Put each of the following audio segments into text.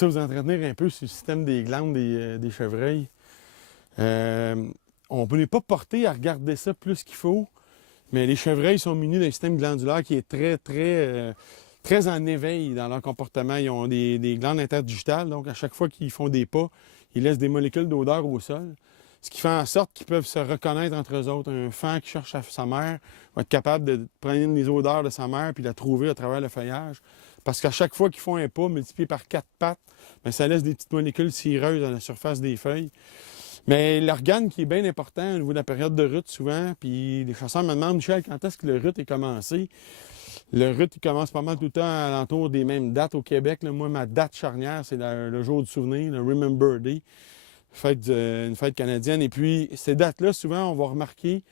ça vous entretenir un peu sur le système des glandes des chevreuils. On n'est pas porté à regarder ça plus qu'il faut, mais les chevreuils sont munis d'un système glandulaire qui est très en éveil dans leur comportement. Ils ont des glandes interdigitales, donc à chaque fois qu'ils font des pas, ils laissent des molécules d'odeur au sol, ce qui fait en sorte qu'ils peuvent se reconnaître entre eux autres. Un faon qui cherche sa mère va être capable de prendre les odeurs de sa mère puis la trouver à travers le feuillage. Parce qu'à chaque fois qu'ils font un pas multiplié par 4 pattes, bien, ça laisse des petites molécules cireuses à la surface des feuilles. Mais l'organe qui est bien important au niveau de la période de rut souvent, puis les chasseurs me demandent, Michel, quand est-ce que le rut est commencé? Le rut, il commence pas mal tout le temps à l'entour des mêmes dates au Québec. Là. Moi, ma date charnière, c'est le jour du souvenir, le Remember Day, une fête canadienne. Et puis, ces dates-là, souvent, on va remarquer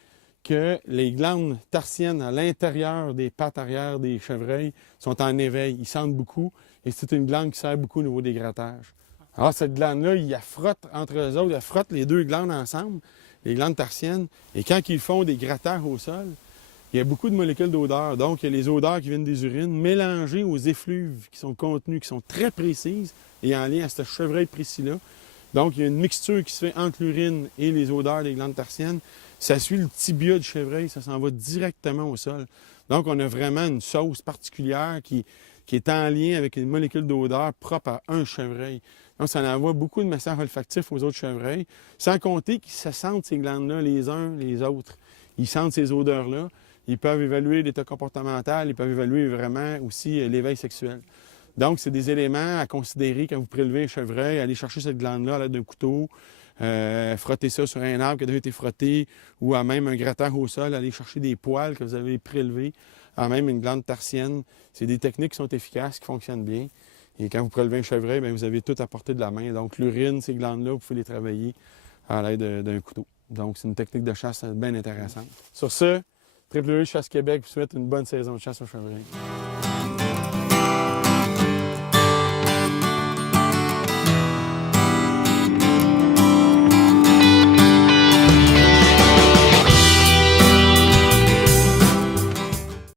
que les glandes tarsiennes à l'intérieur des pattes arrière des chevreuils sont en éveil. Ils sentent beaucoup et c'est une glande qui sert beaucoup au niveau des grattages. Alors, cette glande-là, ils la frottent entre eux autres, ils frottent les deux glandes ensemble, les glandes tarsiennes, et quand ils font des grattages au sol, il y a beaucoup de molécules d'odeur. Donc, il y a les odeurs qui viennent des urines mélangées aux effluves qui sont contenus, qui sont très précises et en lien à ce chevreuil précis-là. Donc, il y a une mixture qui se fait entre l'urine et les odeurs des glandes tarsiennes. Ça suit le tibia du chevreuil, ça s'en va directement au sol. Donc, on a vraiment une sauce particulière qui est en lien avec une molécule d'odeur propre à un chevreuil. Donc, ça envoie beaucoup de messages olfactifs aux autres chevreuils, sans compter qu'ils se sentent ces glandes-là les uns les autres. Ils sentent ces odeurs-là. Ils peuvent évaluer l'état comportemental, ils peuvent évaluer vraiment aussi l'éveil sexuel. Donc, c'est des éléments à considérer quand vous prélevez un chevreuil, aller chercher cette glande-là à l'aide d'un couteau, frotter ça sur un arbre qui a déjà été frotté, ou à même un grattage au sol, aller chercher des poils que vous avez prélevés, à même une glande tarsienne. C'est des techniques qui sont efficaces, qui fonctionnent bien. Et quand vous prélevez un chevreuil, bien, vous avez tout à portée de la main. Donc, l'urine, ces glandes-là, vous pouvez les travailler à l'aide d'un couteau. Donc, c'est une technique de chasse bien intéressante. Sur ce, Triple E Chasse Québec vous souhaite une bonne saison de chasse au chevreuil.